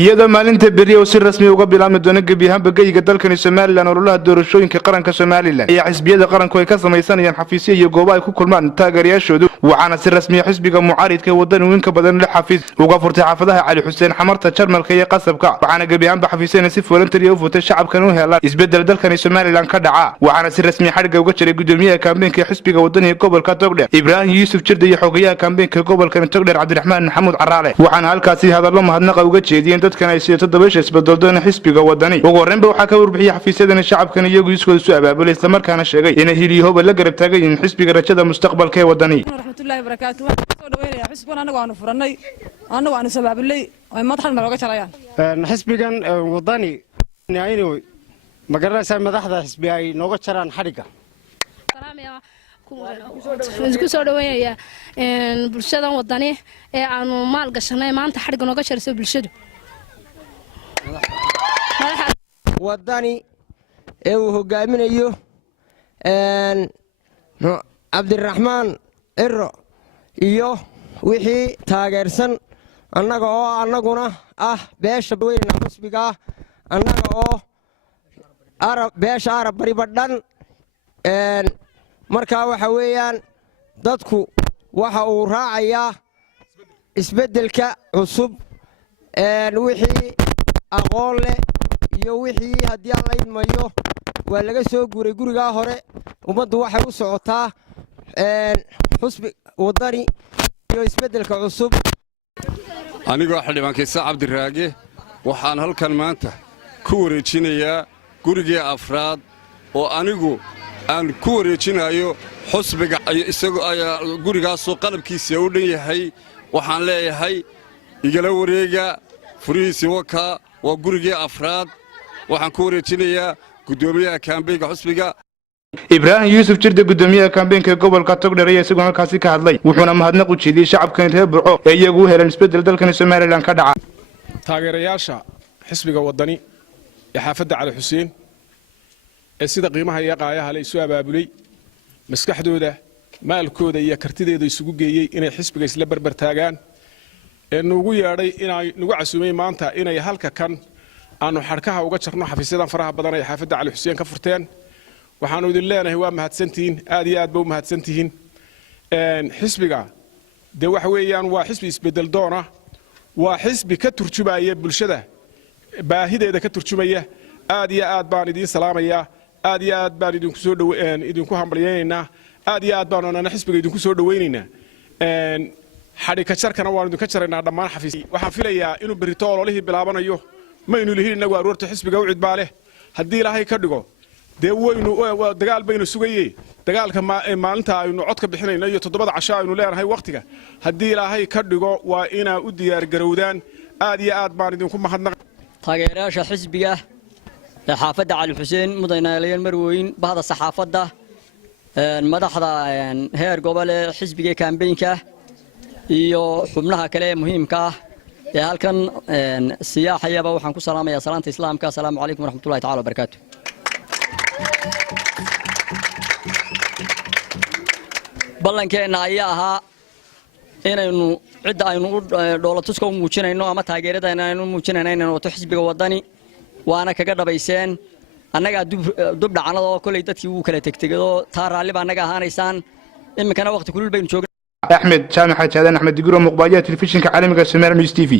iyadoo maalinta beri oo si rasmi uga bilaabmay doona gebi ahaanba geyiga dalkani Soomaaliland ololaha doorashooyinka qaranka Soomaaliland ayaa xisbiyada qaranku ay ka samaysanayaan xafiisyo iyo goobo ay ku kulmaan taageerayaashoodu waxaana si rasmi ah xisbiga mucaaridka waddan weyn ka badan lix xafiis uga furtay xaafadaha Cali Xuseen Xamarta Jarmalka iyo Qasabka waxaana gebi ahaanba xafiisyada si voluntary u futay shacabkan u helaan isbedel dalkani Soomaaliland ka dhaca waxaana si rasmi xadhiga uga jiray gudoomiyaha kaambeenka xisbiga wadaniga gobolka Togdheer Ibrahim Yuusuf Jirde iyo xogayaha kaambeenka gobolka Togdheer Cabdiraxmaan Maxamuud Caraale waxaana halkaasi hadallo mahadnaq uga jeediyeen dadkan ay si toddobaadyo isbedel doona xisbiga wadani ugu horeynba waxa ka warbixiyay xafiisyada shacabkan iyagu iskooda soo abaabulay isla markaana sheegay in hiliyahooba la garab taagay in xisbiga rajada mustaqbalka ee wadani rahmatullahi barakaatu soo dhaweynaya xisbigan anagu aanu furanay anagu aanu sabaabulay ay madaxda looga jarayaan xisbigan wadani inay magaranaysa madaxda xisbi ay nooga jaraan xariga isku soo dhaweynaya bulshada wadani ee aanu maal gashanay maanta xariga nooga jarayso bulshadu wadani ee uu hogaaminayo Cabdiraxmaan Ciro iyo wixii taageersan annaga oo annaguna ah beesha weyn xisbiga annaga oo beesha Arab bari badhan marka waxa weeyaan dadku waxa uu raacayaa isbedelka cusub wixii aqoon leh iyo wixii hadii aan la idmayo waa laga soo guuray guriga hore ummaddu waxay u socotaa xusbi wadani iyo isbedelka cusub anigoo xildhibaankiisa Cabdiraage waxaan halkan maanta ku wareejinayaa gurigii afraad oo anigu aan ku wareejinayo xusbiga isagoo ayaa gurigaas oo qalabkiisa u dhan yahay waxaan leeyahay igala wareega furihiisa waa gurigii afraad waxaan ku wareejinayaa gudoomiyaha kaambeenka xusbiga Ibrahim Yuusuf Jirde gudoomiyaha kaambeenka gobolka Togdheer ayaa isagoo halkaasi ka hadlay wuxuuna mahadnaq u jeediyay shacabkan reer Burco ee iyagu heleen isbedel dalkan Soomaaliland ka dhaca taageerayaasha xisbiga wadani ee xaafadda Cali Xuseen ee sida qiimaha iyo qaayaha la isu abaabulay maskaxdooda maalkooda iyo kartideeda isugu geeyay inay xisbiga isla barbar taagaan ee nuugu yeedhay inay nugu casuumay maanta inay halka kan aanu xarkaha uga jarno xafiisyadan faraha badan ee xaafadda Cali Xuseen ka furteen waxaanu idin leenahay waa mahadsantihiin aad iyo aad baa u mahadsantihiin xisbiga de waxa weeyaan waa xisbi isbedel doona waa xisbi ka turjumaya bulshada baahideeda ka turjumaya aad iyo aad baan idin salaamayaa aad iyo aad baan idinku hambalyeeynaa aad iyo aad baan xisbiga idinku soo dhaweynaynaa xadhiga jarkana waan idinka jaraynaa dhammaan xafiis waxaan filayaa inuu berito ololihii bilaabanayo ma inuu lihiin inagu aroorta xisbiga u cidbaa leh haddii ilaahay ka dhigo dee waynu dagaal baynu sugayey dagaalka maalinta aynu codka bixinayno iyo 7 casho aynu leenahay waqtiga haddii ilaahay ka dhigo waa inaa u diyaar garowdaan aad iyo aad baan idinku mahadnaq taageerayaasha xisbiga ee xaafadda Cali Xuseen mudanayaal marweyn bahda saxaafadda madaxda heer gobol ee xisbiga kaambeenka iyo xubnaha kale ee muhiimka ah ee halkan siyaaxayaba waxaan ku salaamayaa salaanta islaamka assalaamu calaykum waraxmatullaahi ta'ala wabarakaatuh ballankeena ayaa ahaa inaynu cid aynu dhoolatuska u muujinayno ama taageeradeena aynu muujinayno inaynu wato xisbiga wadani waana kaga dhabayseen annaga dub dhacanada oo kulay dadkii uu kala tagtagado taa raalli baa annaga ahaanaysaan iminkana waqti kulul baynu joognaa Axmed Jaamac Xajaadan Axmed Digiro muqbaayada telefishinka caalamiga Soomaaliya News TV